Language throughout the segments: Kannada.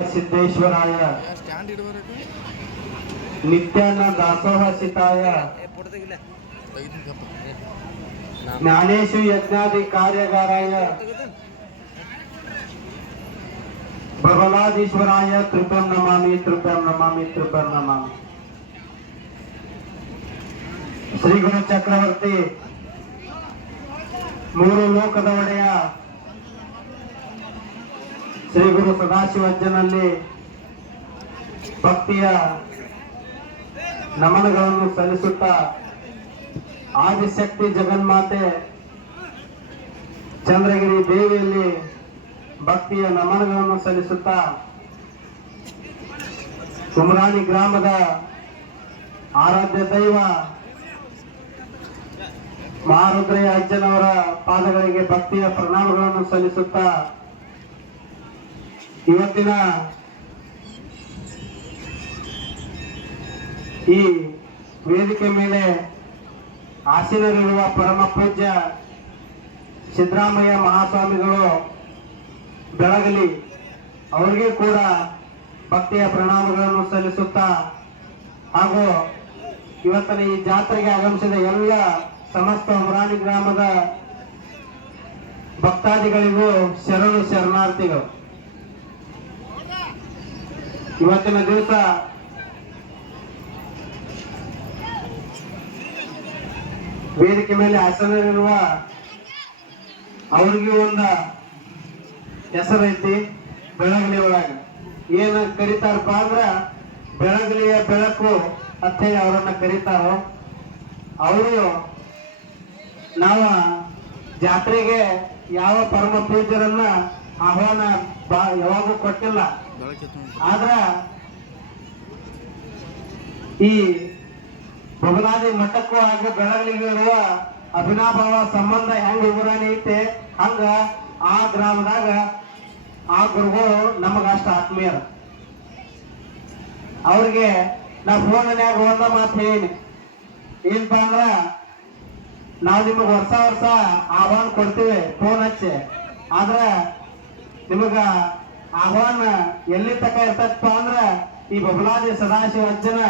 ಸಿದ್ದೇಶ್ವರಾಯ ನಿತ್ಯಾನ್ನ ದಾಸೋಹ ಸಿತಾಯ ಜ್ಞಾನೇಶು ಯಜ್ಞಾದಿ ಕಾರ್ಯಗಾರಾಯ ಪ್ರಬಲಾದೀಶ್ವರಾಯ ತ್ರಿಪಂ ನಮಾಮಿ ತ್ರಿಪಂ ನಮಾಮಿ ತ್ರಿಪಂ ನಮಾಮಿ. ಶ್ರೀ ಗುರು ಚಕ್ರವರ್ತಿ ಮೂರು ಲೋಕದ ಒಡೆಯ ಶ್ರೀ ಗುರು ಸದಾಶಿವಜ್ಜನಲ್ಲಿ ಭಕ್ತಿಯ ನಮನಗಳನ್ನು ಸಲ್ಲಿಸುತ್ತಾ ಆದಿಶಕ್ತಿ ಜಗನ್ಮಾತೆ ಚಂದ್ರಗಿರಿ ದೇವಿಯಲ್ಲಿ ಭಕ್ತಿಯ ನಮನಗಳನ್ನು ಸಲ್ಲಿಸುತ್ತಾ ಕುಮರಾಣಿ ಗ್ರಾಮದ ಆರಾಧ್ಯ ದೈವ ಮಹಾರುದ್ರಯ್ಯ ಅಜ್ಜನವರ ಪಾದಗಳಿಗೆ ಭಕ್ತಿಯ ಪ್ರಣಾಮಗಳನ್ನು ಸಲ್ಲಿಸುತ್ತಾ ಇವತ್ತಿನ ಈ ವೇದಿಕೆ ಮೇಲೆ ಆಸೀನರಿರುವ ಪರಮ ಪೂಜ್ಯ ಸಿದ್ದರಾಮಯ್ಯ ಮಹಾಸ್ವಾಮಿಗಳು ಬೆಳಗಲಿ, ಅವರಿಗೆ ಕೂಡ ಭಕ್ತಿಯ ಪ್ರಣಾಮಗಳನ್ನು ಸಲ್ಲಿಸುತ್ತಾ ಹಾಗೂ ಇವತ್ತಿನ ಈ ಜಾತ್ರೆಗೆ ಆಗಮಿಸಿದ ಎಲ್ಲ ಸಮಸ್ತ ಉಮರಾಣಿ ಗ್ರಾಮದ ಭಕ್ತಾದಿಗಳಿಗೂ ಶರಣು ಶರಣಾರ್ಥಿಗಳು. ಇವತ್ತಿನ ದಿವಸ ವೇದಿಕೆ ಮೇಲೆ ಆಸನರಿರುವ ಅವ್ರಿಗೂ ಒಂದು ಹೆಸರೈತಿ, ಬೆಳಗಲಿ ಒಳಗ ಏನ ಕರೀತಾರಪ್ಪ ಅಂದ್ರ ಬೆಳಗಲಿಯ ಬೆಳಕು ಅಂತೇಳಿ ಅವರನ್ನ ಕರೀತಾರೋ. ಅವರು ನಾವು ಜಾತ್ರೆಗೆ ಯಾವ ಪರಮ ಪೂಜ್ಯರನ್ನ ಆಹ್ವಾನ ಯಾವಾಗೂ ಕೊಟ್ಟಿಲ್ಲ. ಆದ್ರ ಈ ಬಬಲಾದಿ ಮಠಕ್ಕೂ ಹಾಗೂ ಬೆಳಗಲಿಗೆ ಇರುವ ಅಭಿನಾಭಾವ ಸಂಬಂಧ ಹೆಂಗ ಉಗುರಾಣಿ ಐತೆ ಹಂಗ ಆ ಗ್ರಾಮದಾಗ ಆ ಗುರುಗಳು ನಮಗಷ್ಟ ಆತ್ಮೀಯರು. ಅವ್ರಿಗೆ ನಾ ಫೋನ್ಯಾಗ ಒಂದ ಮಾತು ಹೇಳಿ ಏನಪ್ಪ ಅಂದ್ರ ನಾವು ನಿಮಗ್ ವರ್ಷ ಆಹ್ವಾನ ಕೊಡ್ತೀವಿ ಫೋನ್ ಹಚ್ಚಿ. ಆದ್ರ ನಿಮಗ ಆಹ್ವಾನ ಎಲ್ಲಿ ತಕ ಇರ್ತಪ್ಪ ಅಂದ್ರ ಈ ಬಬಲಾದಿ ಸದಾಶಿವ ಅಜ್ಜನ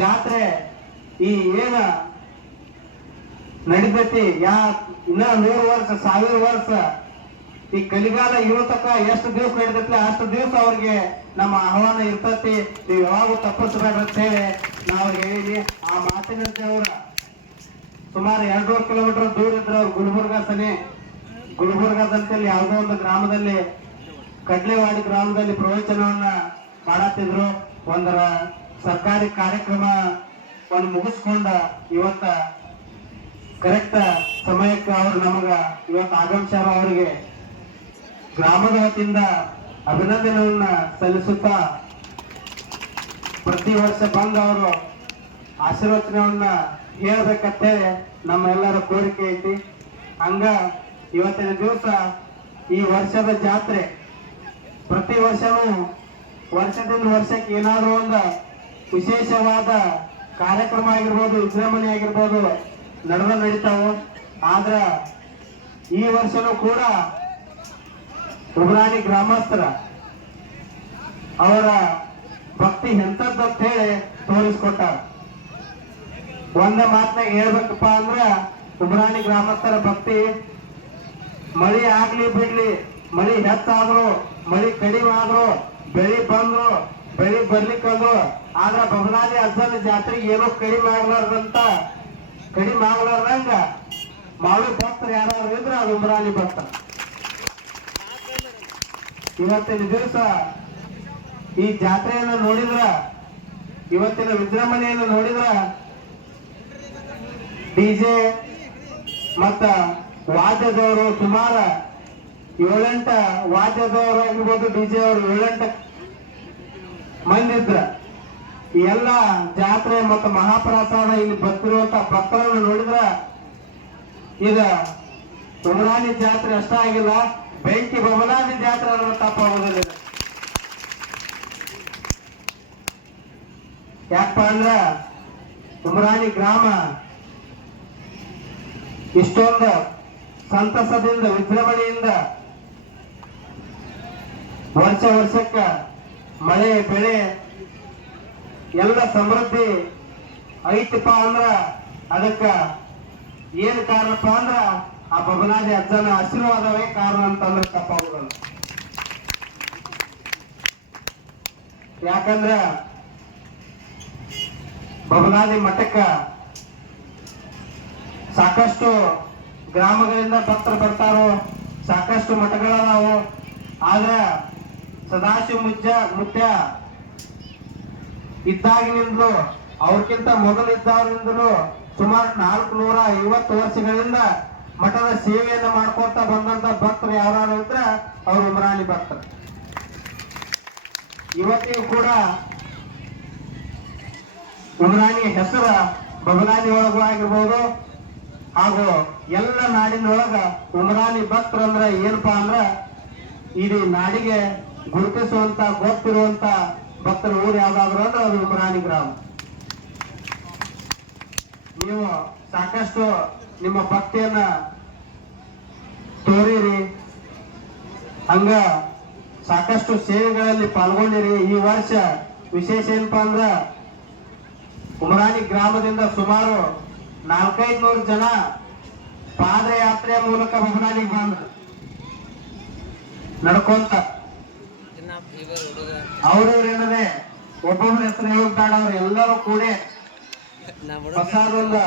ಜಾತ್ರೆ ಈ ಏನ ನಡಿತೈತಿ ಇನ್ನ 100 ವರ್ಷ 1000 ವರ್ಷ ಈ ಕಲಿಗಾಲ ಇರುತಕ್ಕ ಎಷ್ಟು ದಿವಸ ನಡಿತೈತಿ ಅಷ್ಟು ದಿವಸ ಅವ್ರಿಗೆ ನಮ್ಮ ಆಹ್ವಾನ ಇರ್ತತಿ. ನೀವು ಯಾವಾಗೂ ತಪ್ಪಿಸ್ಬೇಡ್ರಿ ಅಂತ ಹೇಳಿ ನಾವು ಹೇಳಿ ಆ ಮಾತಿನಂತೆ ಅವ್ರ ಸುಮಾರು 200 ಕಿಲೋಮೀಟರ್ ದೂರ ಇದ್ರು ಅವ್ರು ಗುಲ್ಬರ್ಗ ಸನಿ ಗುಲ್ಬರ್ಗದಂತಲ್ಲಿ ಯಾವುದೋ ಒಂದು ಗ್ರಾಮದಲ್ಲಿ ಕಡ್ಲೆವಾಡಿ ಗ್ರಾಮದಲ್ಲಿ ಪ್ರವಚನವನ್ನ ಮಾಡತ್ತಿದ್ರು. ಒಂದರ ಸರ್ಕಾರಿ ಕಾರ್ಯಕ್ರಮ ಒಂದು ಮುಗಿಸ್ಕೊಂಡ ಇವತ್ತ ಕರೆಕ್ಟ್ ಸಮಯಕ್ಕೆ ಅವರು ನಮಗ ಇವತ್ತು ಆಗಮಿಸ್ಯಾರ. ಅವರಿಗೆ ಗ್ರಾಮದ ವತಿಯಿಂದ ಅಭಿನಂದನೆಯನ್ನ ಸಲ್ಲಿಸುತ್ತಾ ಪ್ರತಿ ವರ್ಷ ಬಂದು ಅವರು ಆಶೀರ್ವಚನವನ್ನ ಹೇಳ್ಬೇಕಂತೇಳಿ ನಮ್ಮ ಎಲ್ಲರ ಕೋರಿಕೆ ಐತಿ. ಹಂಗ ಇವತ್ತಿನ ದಿವಸ ಈ ವರ್ಷದ ಜಾತ್ರೆ ಪ್ರತಿ ವರ್ಷನೂ ವರ್ಷದಿಂದ ವರ್ಷಕ್ಕೆ ಏನಾದ್ರೂ ಒಂದು ವಿಶೇಷವಾದ ಕಾರ್ಯಕ್ರಮ ಆಗಿರ್ಬೋದು, ವಿಜೃಂಭಣೆ ಆಗಿರ್ಬೋದು ನಡೀತಾವು. ಆದ್ರ ಈ ವರ್ಷನೂ ಕೂಡ ಉಮರಾಣಿ ಗ್ರಾಮಸ್ಥರ ಅವರ ಭಕ್ತಿ ಎಂತದ್ದು ಅಂತ ಹೇಳಿ ತೋರಿಸ್ಕೊಟ್ಟಾರ. ಒಂದ ಮಾತನಾಗ ಹೇಳ್ಬೇಕಪ್ಪ ಅಂದ್ರ ಉಮರಾಣಿ ಗ್ರಾಮಸ್ಥರ ಭಕ್ತಿ ಮಳಿ ಆಗ್ಲಿ ಬಿಡ್ಲಿ, ಮಳಿ ಹೆಚ್ಚಾದ್ರು ಮಳಿ ಕಡಿಮೆ ಆದ್ರು ಬೆಳಿ ಬಂದ್ರು ಬೆಳಿ ಬರ್ಲಿಕ್ಕಂದ್ರು ಆದ್ರ ಬಬಲಾದಿ ಅಜ್ಜನ ಜಾತ್ರೆಗೆ ಏನೋ ಕಡಿಮೆ ಆಗ್ಲಾರ್ದಂಗ ಮಾಡು ಭಕ್ತರು ಯಾರು ಇದ್ರೆ ಅದು ಉಮರಾಣಿ ಭಕ್ತ. ಇವತ್ತಿನ ದಿವಸ ಈ ಜಾತ್ರೆಯನ್ನು ನೋಡಿದ್ರ, ಇವತ್ತಿನ ವಿಜೃಂಭಣೆಯನ್ನು ನೋಡಿದ್ರ ಡಿಜೆ ಮತ್ತ ವಾದ್ಯದವರು ಸುಮಾರು 7-8 ವಾದ್ಯದವರು ಆಗಿರ್ಬೋದು, ಡಿಜೆ ಅವರು 7-8 ಮಂದಿ ಇದ್ರ. ಈ ಎಲ್ಲ ಜಾತ್ರೆ ಮತ್ತು ಮಹಾಪ್ರಸಾದ ಇಲ್ಲಿ ಬರ್ತಿರುವಂತ ಭಕ್ತರನ್ನು ನೋಡಿದ್ರ ಈಗ ಉಮರಾಣಿ ಜಾತ್ರೆ ಅಷ್ಟ ಆಗಿಲ್ಲ, ಬೆಂಕಿ ಬಬಲಾದಿ ಜಾತ್ರೆ ಅನ್ನೋ ತಪ್ಪಾಗೋದಿಲ್ಲ. ಯಾಕಪ್ಪ ಅಂದ್ರ ಉಮರಾಣಿ ಗ್ರಾಮ ಇಷ್ಟೊಂದು ಸಂತಸದಿಂದ ವಿಜೃಂಭಣೆಯಿಂದ ವರ್ಷ ವರ್ಷಕ್ಕ ಮಳೆ ಬೆಳೆ ಎಲ್ಲ ಸಮೃದ್ಧಿ ಐತಿಪ್ಪ ಅಂದ್ರ ಅದಕ್ಕ ಏನ್ ಕಾರಣಪ್ಪ ಅಂದ್ರ ಆ ಬಬಲಾದಿ ಅಜ್ಜನ ಆಶೀರ್ವಾದವೇ ಕಾರಣ ಅಂತಂದ್ರೆ ತಪ್ಪಾಗುದಿಲ್ಲ. ಯಾಕಂದ್ರ ಬಬಲಾದಿ ಮಠಕ್ಕ ಸಾಕಷ್ಟು ಗ್ರಾಮಗಳಿಂದ ಭಕ್ತರು ಬರ್ತಾರೋ, ಸಾಕಷ್ಟು ಮಠಗಳದಾವು. ಆದ್ರ ಸದಾಶಿವ ಮುತ್ಯ ಇದ್ದಾಗಿನಿಂದಲೂ ಅವ್ರಕ್ಕಿಂತ ಮೊದಲಿದ್ದವರಿಂದಲೂ ಸುಮಾರು 450 ವರ್ಷಗಳಿಂದ ಮಠದ ಸೇವೆಯನ್ನು ಮಾಡ್ಕೊತ ಬಂದಂತ ಭಕ್ತರು ಯಾರು ಇದ್ರ ಅವರು ಉಮರಾಣಿ ಭಕ್ತರು. ಇವತ್ತಿಗೂ ಕೂಡ ಉಮರಾಣಿ ಹೆಸರ ಬಬಲಾದಿ ಒಳಗೂ ಆಗಿರ್ಬೋದು ಹಾಗೂ ಎಲ್ಲ ನಾಡಿನೊಳಗ ಉಮರಾಣಿ ಭಕ್ತರು ಅಂದ್ರ ಏನಪ್ಪಾ ಅಂದ್ರ ಇಡೀ ನಾಡಿಗೆ ಗುರುತಿಸುವಂತ ಗೊತ್ತಿರುವಂತ ಭಕ್ತರ ಊರು ಯಾವ್ದಾದ್ರು ಅಂದ್ರೆ ಅದು ಉಮರಾಣಿ ಗ್ರಾಮ. ನೀವು ಸಾಕಷ್ಟು ನಿಮ್ಮ ಭಕ್ತಿಯನ್ನ ತೋರಿರಿ, ಹಂಗ ಸಾಕಷ್ಟು ಸೇವೆಗಳಲ್ಲಿ ಪಾಲ್ಗೊಂಡಿರಿ. ಈ ವರ್ಷ ವಿಶೇಷ ಏನಪ್ಪಾ ಅಂದ್ರ ಉಮರಾಣಿ ಗ್ರಾಮದಿಂದ ಸುಮಾರು 400-500 ಜನ ಪಾದಯಾತ್ರೆಯ ಮೂಲಕ ಬಬಲಾದಿಗೆ ಬಂದ್ರು ನಡ್ಕೊಂತ. ಅವ್ರವ್ರ ಏನದೆ ಒಬ್ಬೊಬ್ಬರ ಹೆಸರು ಹೇಳ್ತಾಡ ಅವ್ರು ಎಲ್ಲರೂ ಕೂಡ ಹೊಸದೊಂದು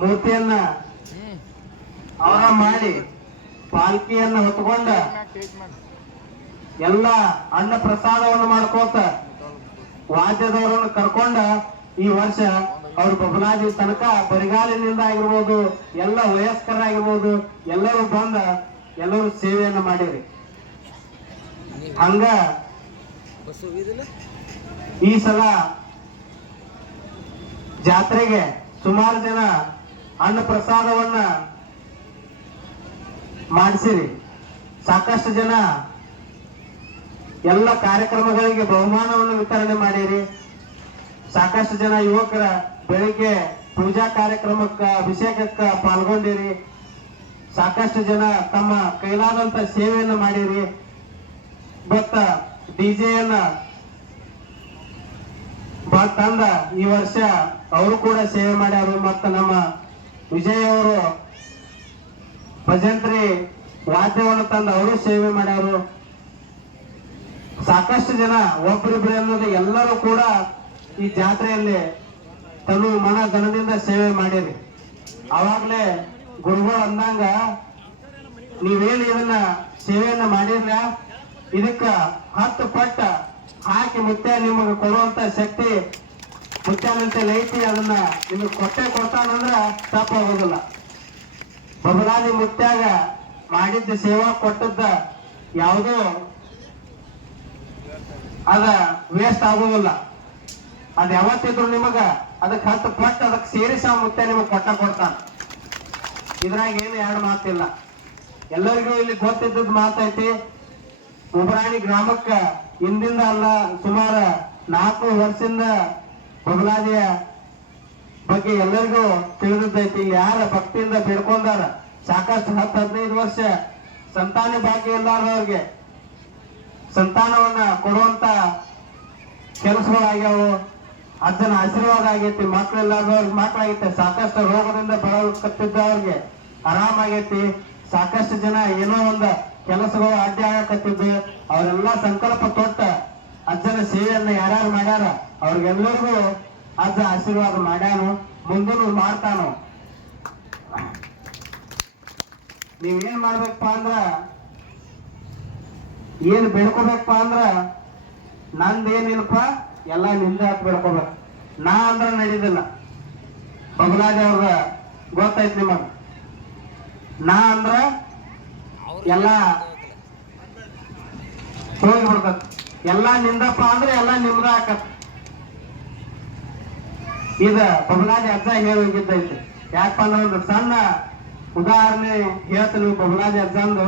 ಮೂರ್ತಿಯನ್ನ ಅವರ ಮಾಡಿ ಪಾಲ್ಕಿಯನ್ನ ಹೊತ್ಕೊಂಡ ಎಲ್ಲ ಅನ್ನ ಪ್ರಸಾದವನ್ನು ಮಾಡ್ಕೋತ ವಾದ್ಯದವರನ್ನು ಕರ್ಕೊಂಡ ಈ ವರ್ಷ ಅವ್ರು ಬಬಲಾದಿ ತನಕ ಬರಿಗಾಲಿನಿಂದ ಆಗಿರ್ಬೋದು, ಎಲ್ಲ ವಯಸ್ಕರಾಗಿರ್ಬೋದು, ಎಲ್ಲರೂ ಬಂದ ಎಲ್ಲರೂ ಸೇವೆಯನ್ನ ಮಾಡಿರಿ. ಹಂಗ ಈ ಸಲ ಜಾತ್ರೆಗೆ ಸುಮಾರು ಜನ ಅನ್ನ ಪ್ರಸಾದವನ್ನ ಮಾಡಿಸಿರಿ. ಸಾಕಷ್ಟು ಜನ ಎಲ್ಲ ಕಾರ್ಯಕ್ರಮಗಳಿಗೆ ಬಹುಮಾನವನ್ನು ವಿತರಣೆ ಮಾಡಿರಿ. ಸಾಕಷ್ಟು ಜನ ಯುವಕರ ಬೆಳಿಗ್ಗೆ ಪೂಜಾ ಕಾರ್ಯಕ್ರಮಕ್ಕ ಅಭಿಷೇಕಕ್ಕ ಪಾಲ್ಗೊಂಡಿರಿ. ಸಾಕಷ್ಟು ಜನ ತಮ್ಮ ಕೈಲಾದಂತ ಸೇವೆಯನ್ನು ಮಾಡಿರಿ. ಮತ್ತ ಡಿಜೆಯನ್ನ ತಂದ ಈ ವರ್ಷ ಅವರು ಕೂಡ ಸೇವೆ ಮಾಡ್ಯಾರು. ಮತ್ತ ನಮ್ಮ ವಿಜಯ್ ಅವರು ಭಜಂತ್ರಿ ವಾದ್ಯವನ್ನು ತಂದು ಅವರು ಸೇವೆ ಮಾಡ್ಯಾರು. ಸಾಕಷ್ಟು ಜನ ಒಬ್ಬರಿಬ್ಬರು ಅನ್ನೋದು ಎಲ್ಲರೂ ಕೂಡ ಈ ಜಾತ್ರೆಯಲ್ಲಿ ತನು ಮನ ಧನದಿಂದ ಸೇವೆ ಮಾಡಿರಿ. ಅವಾಗ್ಲೇ ಗುರುಗಳು ಅಂದಂಗ ನೀವೇನು ಇದನ್ನ ಸೇವೆಯನ್ನ ಮಾಡಿರ್ಲ ಇದಕ್ಕ 10 ಪಟ್ಟ ಹಾಕಿ ಮುತ್ಯ ನಿಮಗೆ ಕೊಡುವಂತ ಶಕ್ತಿ ಮುತ್ಯಾನಂತೆ ಐತಿ. ಅದನ್ನ ನಿಮಗೆ ಕೊಟ್ಟೆ ಕೊಡ್ತಾನಂದ್ರ ತಪ್ಪಾಗೋದಿಲ್ಲ. ಬಬಲಾದಿ ಮುತ್ಯಾಗ ಮಾಡಿದ್ದ ಸೇವಾ ಕೊಟ್ಟದ್ದ ಯಾವುದೋ ಅದ ವೇಸ್ಟ್ ಆಗೋದಿಲ್ಲ. ಅದ್ ಯಾವತ್ತಿದ್ರು ನಿಮಗ ಅದಕ್ಕೆ 10 ಪಟ್ಟು ಅದಕ್ಕೆ ಸೇರಿಸ ಮುತ್ಯ ನಿಮಗೆ ಕೊಡ್ತಾನ. ಇದ್ರಾಗ ಏನು ಎರಡು ಮಾತಿಲ್ಲ. ಎಲ್ಲರಿಗೂ ಇಲ್ಲಿ ಗೊತ್ತಿದ್ದದ್ ಮಾತೈತಿ. ಉಮರಾಣಿ ಗ್ರಾಮಕ್ಕ ಹಿಂದಿಂದ ಅಲ್ಲ ಸುಮಾರು 4 ವರ್ಷದಿಂದ ಬಬಲಾದಿಯ ಬಗ್ಗೆ ಎಲ್ಲರಿಗೂ ತಿಳಿದೈತಿ. ಯಾರ ಭಕ್ತಿಯಿಂದ ಬೇಡ್ಕೊಂಡಾರ ಸಾಕಷ್ಟು 10-15 ವರ್ಷ ಸಂತಾನ ಭಾಗ್ಯ ಇಲ್ಲಾರ್ದವ್ರಿಗೆ ಸಂತಾನವನ್ನ ಕೊಡುವಂತ ಕೆಲಸಗಳಾಗ್ಯಾವು. ಅಜ್ಜನ ಆಶೀರ್ವಾದ ಆಗೈತಿ. ಮಕ್ಕಳಿಲ್ಲಾರ್ದವ್ರಿಗೆ ಮಕ್ಕಳಾಗೈತೆ. ಸಾಕಷ್ಟು ರೋಗದಿಂದ ಬಳಲಕತ್ತಿದ್ದವ್ರಿಗೆ ಆರಾಮಾಗೈತಿ. ಸಾಕಷ್ಟು ಜನ ಏನೋ ಒಂದು ಕೆಲಸಗಳು ಅಡ್ಡಿ ಆಗಕತ್ತಿದ್ದು ಅವರೆಲ್ಲ ಸಂಕಲ್ಪ ತೊಟ್ಟ ಅಜ್ಜನ ಸೇವೆಯನ್ನ ಯಾರ್ಯಾರು ಮಾಡ್ಯಾರ ಅವ್ರಿಗೆಲ್ಲರಿಗೂ ಅಜ್ಜ ಆಶೀರ್ವಾದ ಮಾಡ್ಯಾನು, ಮುಂದೂ ಮಾಡ್ತಾನು. ನೀವೇನ್ ಮಾಡ್ಬೇಕಪ್ಪ ಅಂದ್ರ ಏನ್ ಬೇಡ್ಕೋಬೇಕಪ್ಪ ಅಂದ್ರ ನಂದೇನಿಲ್ಲಪ್ಪ ಎಲ್ಲ ನಿಂದೆ ಹತ್ ಬೇಡ್ಕೋಬೇಕು. ನಾ ಅಂದ್ರ ನಡೀದಿಲ್ಲ. ಬಬಲಾದಿ ಅವ್ರ ಗೊತ್ತೈತಿ ನಿಮಗ. ನಾ ಅಂದ್ರ ಎಲ್ಲ ಹೋಗ್ಬಿಡ್ತತ್. ಎಲ್ಲಾ ನಿಂದಪ್ಪ ಅಂದ್ರೆ ಎಲ್ಲಾ ನಿಮ್ದ ಆಕತ್. ಇದ ಬಬಲಾದಿ ಅಜ್ಜ ಹೇಗಿದ್ದೈತಿ. ಯಾಕಪ್ಪ ಅಂದ್ರೆ ಒಂದು ಸಣ್ಣ ಉದಾಹರಣೆ ಹೇಳ್ತೀನಿ. ಬಬಲಾದಿ ಅಜ್ಜಂದು